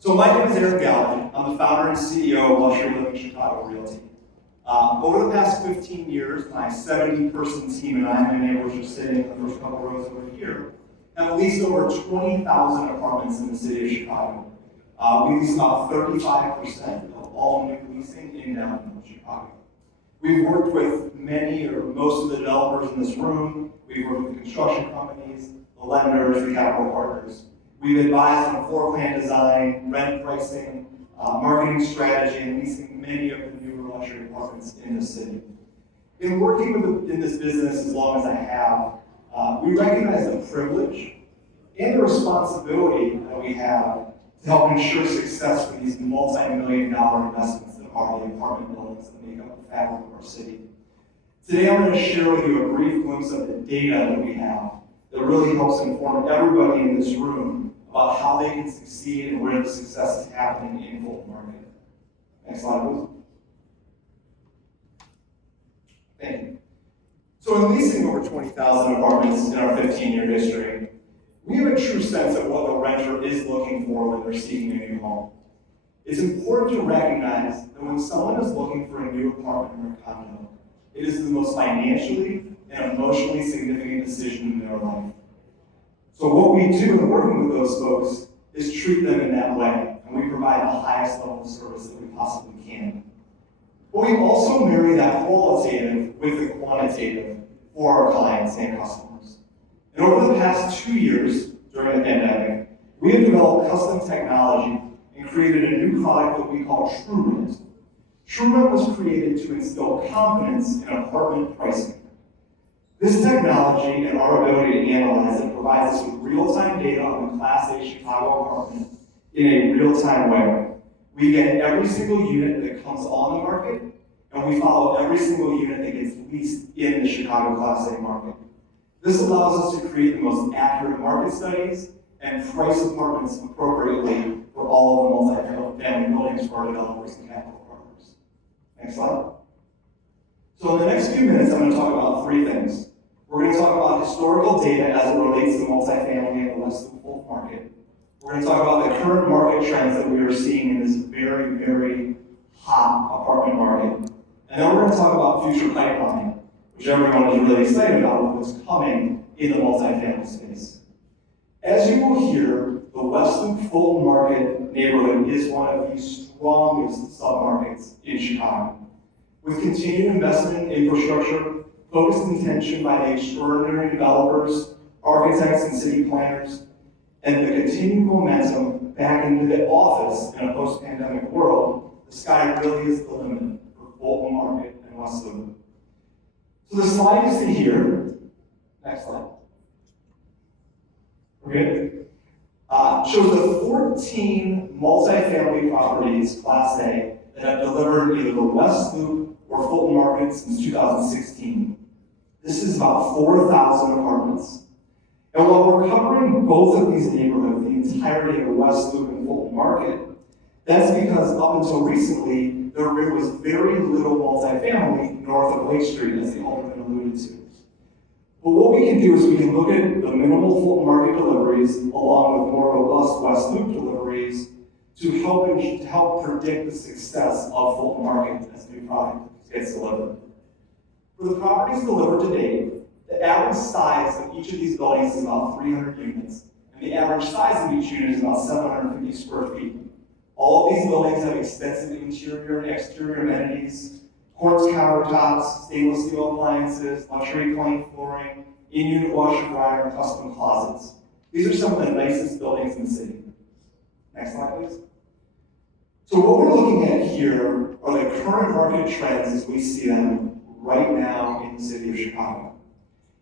So my name is Galvin. I'm the founder and CEO of Luxury Living Chicago Realty. Over the past 15 years, my 70-person team and I, my neighbors are sitting in the first couple rows over here, have leased over 20,000 apartments in the city of Chicago. We lease about 35% of all new leasing in downtown Chicago. We've worked with many or most of the developers in this room. We've worked with the construction companies, the lenders, the capital partners. We've advised on floor plan design, rent pricing, marketing strategy, and leasing many of the newer luxury apartments in the city. In working in this business as long as I have, we recognize the privilege and the responsibility that we have to help ensure success for these multi-million-dollar investments that are the apartment buildings that make up the fabric of our city. Today I'm going to share with you a brief glimpse of the data that we have that really helps inform everybody in this room about how they can succeed and where the success is happening in Fulton Market. Next slide, please. Thank you. So in leasing over 20,000 apartments in our 15-year history, we have a true sense of what the renter is looking for when they're seeking a new home. It's important to recognize that when someone is looking for a new apartment or a condo, it is the most financially and emotionally significant decision in their life. So what we do in working with those folks is treat them in that way, and we provide the highest level of service that we possibly can. But we also marry that qualitative with the quantitative for our clients and customers. And over the past 2 years, during the pandemic, we have developed custom technology and created a new product that we call TrueRent. TrueRent was created to instill confidence in apartment pricing. This technology and our ability to analyze it provides us with real-time data on the Class A Chicago apartment in a real-time way. We get every single unit that comes on the market, and we follow every single unit that gets leased in the Chicago Class A market. This allows us to create the most accurate market studies and price apartments appropriately for all of the multifamily buildings for our developers and capital partners. Next slide. So in the next few minutes, I'm going to talk about three things. We're going to talk about historical data as it relates to multifamily in the West Fulton Market. We're going to talk about the current market trends that we are seeing in this very, very hot apartment market. And then we're going to talk about future pipeline, which everyone is really excited about what's coming in the multifamily space. As you will hear, the West Fulton Market neighborhood is one of the strongest submarkets in Chicago. With continued investment in infrastructure, focused attention by the extraordinary developers, architects, and city planners, and the continued momentum back into the office in a post-pandemic world, the sky really is the limit for Fulton Market and West Loop. So the slide you see here, next slide. We're good? Shows the 14 multifamily properties, Class A, that have delivered either the West Loop or Fulton Market since 2016. This is about 4,000 apartments. And while we're covering both of these neighborhoods, the entirety of the West Loop and Fulton Market, that's because up until recently, there was very little multifamily north of Lake Street, as the alderman alluded to. But what we can do is we can look at the minimal Fulton Market deliveries along with more robust West Loop deliveries to help predict the success of Fulton Market as new product gets delivered. For the properties delivered to date, the average size of each of these buildings is about 300 units, and the average size of each unit is about 750 square feet. All of these buildings have extensive interior and exterior amenities, quartz countertops, stainless steel appliances, luxury plank flooring, in-unit washer dryer, and custom closets. These are some of the nicest buildings in the city. Next slide, please. So what we're looking at here are the current market trends as we see them right now in the city of Chicago.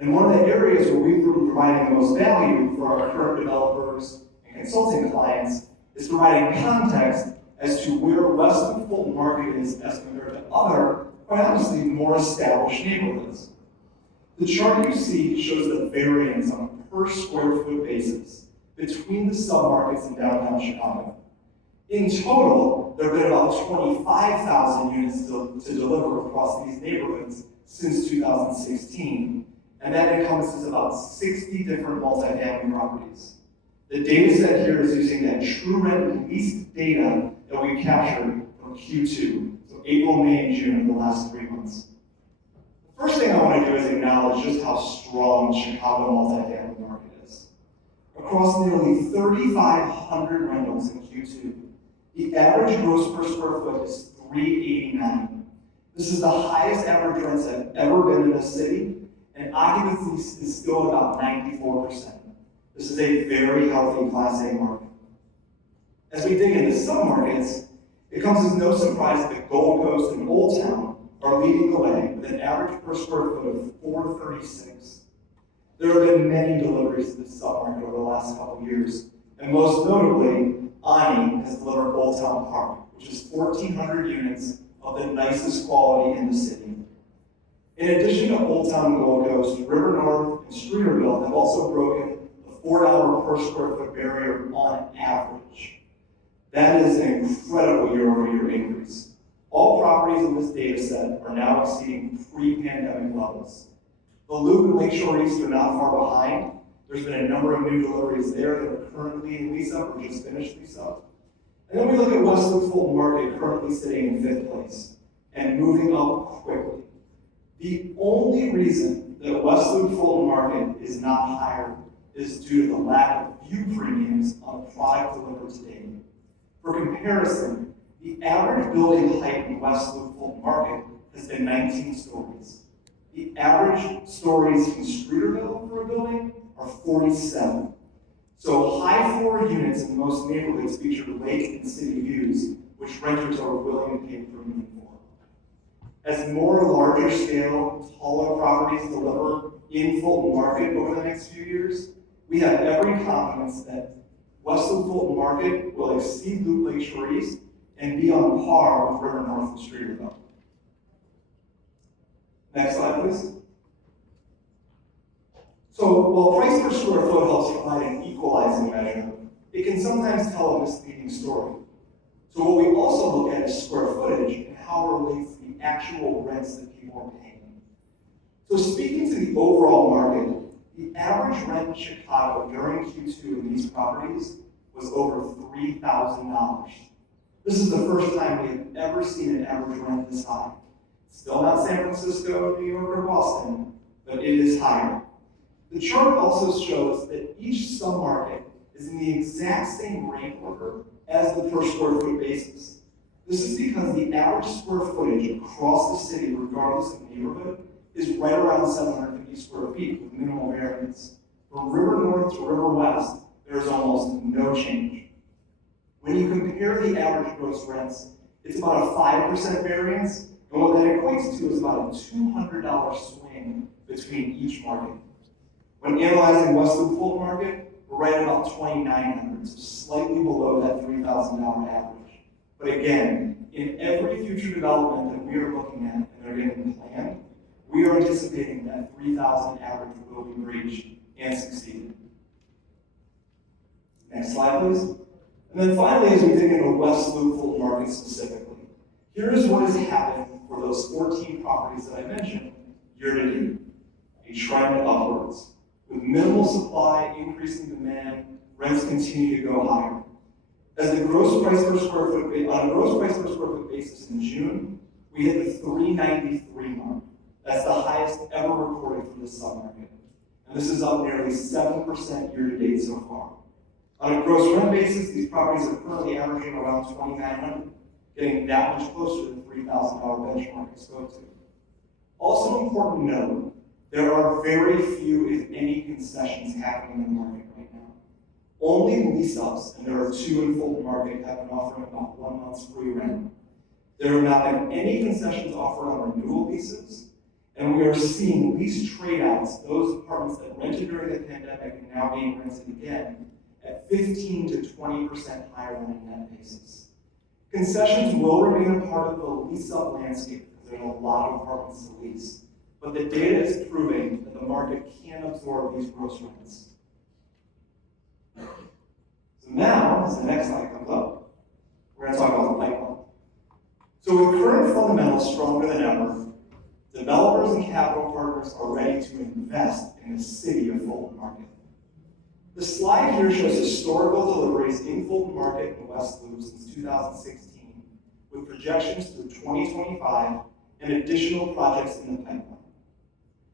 And one of the areas where we've been providing the most value for our current developers and consulting clients is providing context as to where West Fulton Market is as compared to other, quite honestly, more established neighborhoods. The chart you see shows the variance on a per square foot basis between the submarkets in downtown Chicago. In total, there have been about 25,000 units to deliver across these neighborhoods since 2016, and that encompasses about 60 different multifamily properties. The data set here is using that true rent lease data that we captured from Q2, so April, May, and June of the last 3 months. The first thing I want to do is acknowledge just how strong the Chicago multifamily market is. Across nearly 3,500 rentals in Q2, the average gross per square foot is $389. This is the highest average rents I've ever been in this city, and occupancy is still about 94%. This is a very healthy Class A market. As we dig into submarkets, it comes as no surprise that the Gold Coast and Old Town are leading the way with an average per square foot of $436. There have been many deliveries to this submarket over the last couple of years, and most notably, Ani has delivered Old Town Park, which is 1,400 units of the nicest quality in the city. In addition to Old Town and Gold Coast, River North and Streeterville have also broken the $4 per square foot barrier on average. That is an incredible year-over-year increase. All properties in this data set are now exceeding pre-pandemic levels. The Loop and Lakeshore East are not far behind. There's been a number of new deliveries there that are currently in lease-up or just finished lease-up. And then we look at West Loop Fulton Market, currently sitting in 5th place and moving up quickly. The only reason that West Loop Fulton Market is not higher is due to the lack of view premiums on the product delivered today. For comparison, the average building height in West Loop Fulton Market has been 19 stories. The average stories in Streeterville for a building are 47. So high floor units in most neighborhoods feature lake and city views, which renters are willing to pay premium for. As more larger scale, taller properties deliver in Fulton Market over the next few years, we have every confidence that West Loop Fulton Market will exceed Loop Lakeshore East and be on par with River North and Streeterville. Next slide, please. So while price per square foot helps provide an equalizing measure, it can sometimes tell a misleading story. So what we also look at is square footage and how it relates to the actual rents that people are paying. So speaking to the overall market, the average rent in Chicago during Q2 in these properties was over $3,000. This is the first time we have ever seen an average rent this high. Still not San Francisco, New York, or Boston, but it is higher. The chart also shows that each submarket is in the exact same rank order as the per square foot basis. This is because the average square footage across the city, regardless of neighborhood, is right around 750 square feet with minimal variance. From River North to River West, there is almost no change. When you compare the average gross rents, it's about a 5% variance, and what that equates to is about a $200 swing between each market. When analyzing West Loop Fulton Market, we're right at about $2,900, so slightly below that $3,000 average. But again, in every future development that we are looking at and they're getting planned, we are anticipating that 3,000 average will be reached and succeeded. Next slide, please. And then finally, as we dig into West Loop Fulton Market specifically, here is what has happened for those 14 properties that I mentioned year to date. A trend upwards. With minimal supply, increasing demand, rents continue to go higher. As the gross price per square foot, on a gross price per square foot basis in June, we hit the $393 mark. That's the highest ever recorded for this submarket. And this is up nearly 7% year to date so far. On a gross rent basis, these properties are currently averaging around $2,900, getting that much closer to the $3,000 benchmark I spoke to. Also important to note, there are very few, if any, concessions happening in the market right now. Only lease-ups, and there are 2 in Fulton Market, have been offering about 1 month's free rent. There have not been any concessions offered on renewal leases, and we are seeing lease trade-outs, those apartments that rented during the pandemic and now being rented again, at 15 to 20% higher than a net basis. Concessions will remain a part of the lease-up landscape because there's a lot of apartments to lease. But the data is proving that the market can absorb these gross rents. So now, as the next slide comes up, we're going to talk about the pipeline. So with current fundamentals stronger than ever, developers and capital partners are ready to invest in the city of Fulton Market. The slide here shows historical deliveries in Fulton Market and West Loop since 2016, with projections through 2025 and additional projects in the pipeline.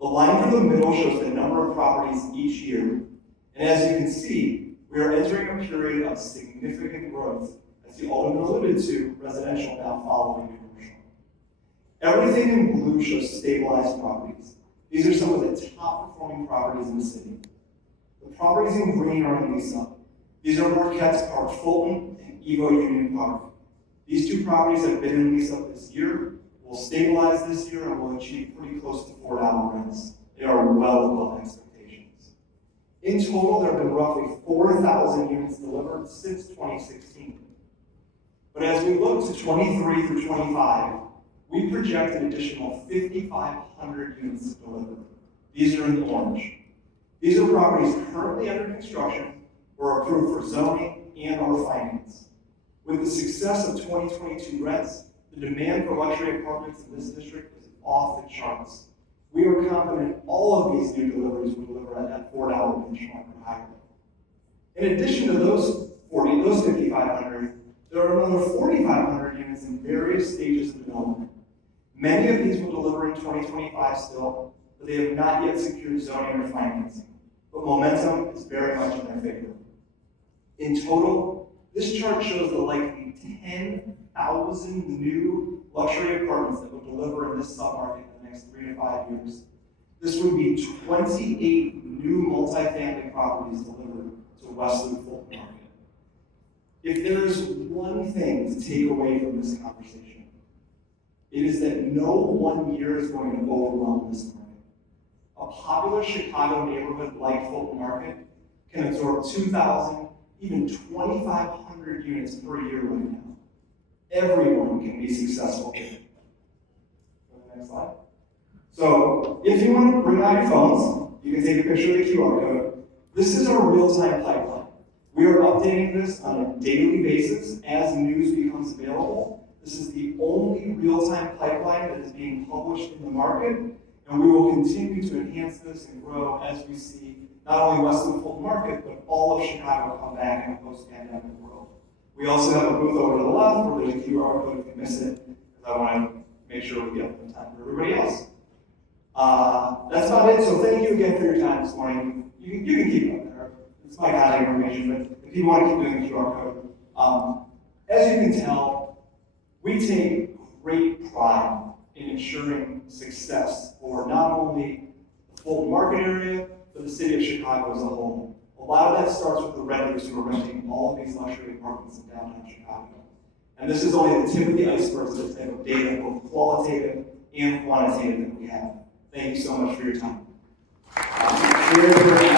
The line through the middle shows the number of properties each year, and as you can see, we are entering a period of significant growth, as the alderman alluded to, residential now following commercial. Everything in blue shows stabilized properties. These are some of the top performing properties in the city. The properties in green are in lease-up. These are Marquette's Park Fulton and Evo Union Park. These two properties have been in lease-up this year, will stabilize this year, and will achieve pretty close to $4 rents. They are well above expectations. In total, there have been roughly 4,000 units delivered since 2016. But as we look to 23 through 25, we project an additional 5,500 units to deliver. These are in orange. These are properties currently under construction or approved for zoning and or finance. With the success of 2022 rents, the demand for luxury apartments in this district is off the charts. We are confident all of these new deliveries will deliver at that $4 benchmark or higher. In addition to those 5,500, there are another 4,500 units in various stages of development. Many of these will deliver in 2025 still, but they have not yet secured zoning or financing. But momentum is very much in their favor. In total, this chart shows the likely 10,000 new luxury apartments that will deliver in this submarket in the next 3 to 5 years. This would be 28 new multifamily properties delivered to West Loop Fulton Market. If there is one thing to take away from this conversation, it is that no one year is going to overwhelm this market. A popular Chicago neighborhood like Fulton Market can absorb 2,000, even 2,500 units per year right now. Everyone can be successful. Go to the next slide. So, if you want to bring out your phones, you can take a picture of the QR code. This is our real-time pipeline. We are updating this on a daily basis as news becomes available. This is the only real-time pipeline that is being published in the market, and we will continue to enhance this and grow as we see not only West Loop Fulton Market, but all of Chicago come back in a post-pandemic world. We also have a booth over to the left where there's a QR code if you miss it, because I want to make sure we get the time for everybody else. That's about it, so thank you again for your time this morning. You can keep it up there. It's my contact information, but if you want to keep doing the QR code. As you can tell, we take great pride in ensuring success for not only the Fulton Market area, but the city of Chicago as a whole. A lot of that starts with the renters who are renting all of these luxury apartments in downtown Chicago. And this is only the tip of the iceberg of the type of data, both qualitative and quantitative, that we have. Thank you so much for your time.